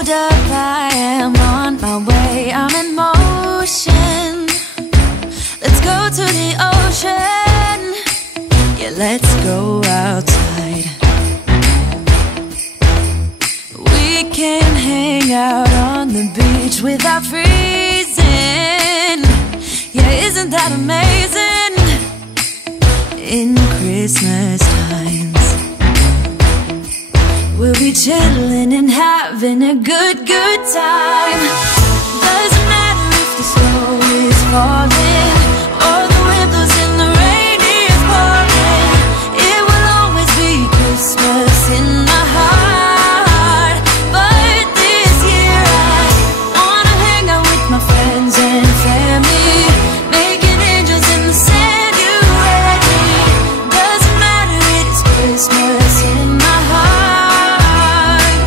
hold up, I am on my way, I'm in motion. Let's go to the ocean, yeah, let's go outside. We can hang out on the beach without freezing. Yeah, isn't that amazing? In Christmas times, we'll be chilling and having a good time. Doesn't matter if the snow is falling or the wind blows and the rain is pouring. It will always be Christmas in my heart. But this year I wanna hang out with my friends and family, making angels in the sand, you ready? Doesn't matter, it is Christmas in my heart.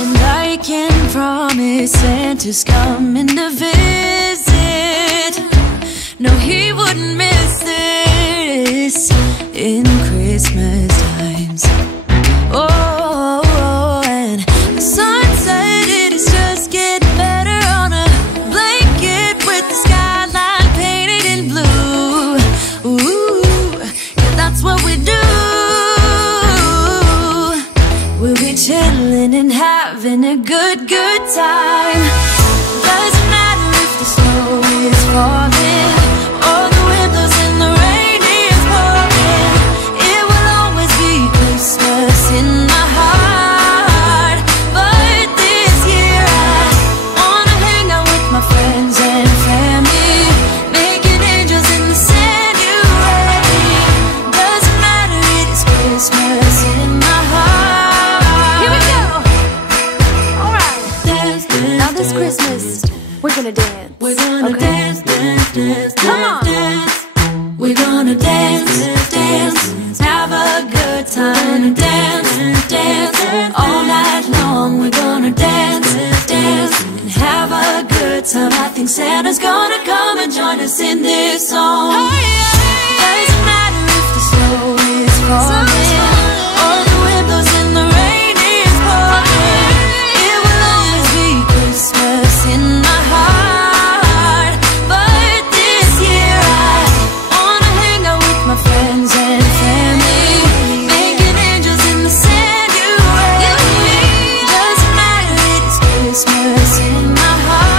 And I can promise Santa's coming to visit. No, he wouldn't miss this in Christmas times. Oh, and the sun said it is just getting better on a blanket with the skyline painted in blue. Ooh, yeah, that's what we do. We'll be chilling and having a good time. Doesn't matter if the snow is falling or the wind blows and the rain is pouring. It will always be Christmas in my heart. But this year I wanna hang out with my friends and family, making angels in the sand, you ready? Doesn't matter, it is Christmas in my heart. Here we go. All right. Dance, dance, now this Christmas, we're gonna dance. We're gonna dance, dance, dance, come on. Dance. We're gonna dance, dance, have a good time. Dance, dance, all night long. We're gonna dance, dance, and have a good time. I think Santa's gonna come and join us in this song. Doesn't matter if the snow is falling or the wind blows and the rain is pouring. It will always be Christmas in my heart. But this year I wanna hang out with my friends and family, making angels in the sand, you ready? Doesn't matter, it is Christmas in my heart.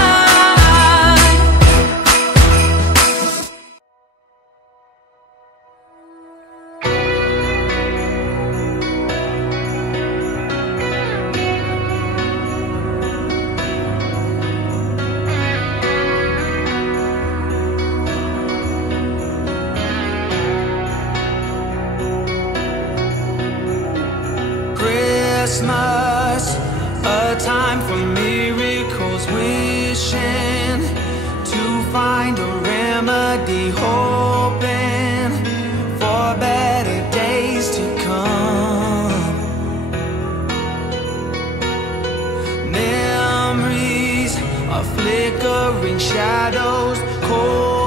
Christmas, a time for miracles, wishing to find a remedy, hoping for better days to come. Memories of flickering shadows, cold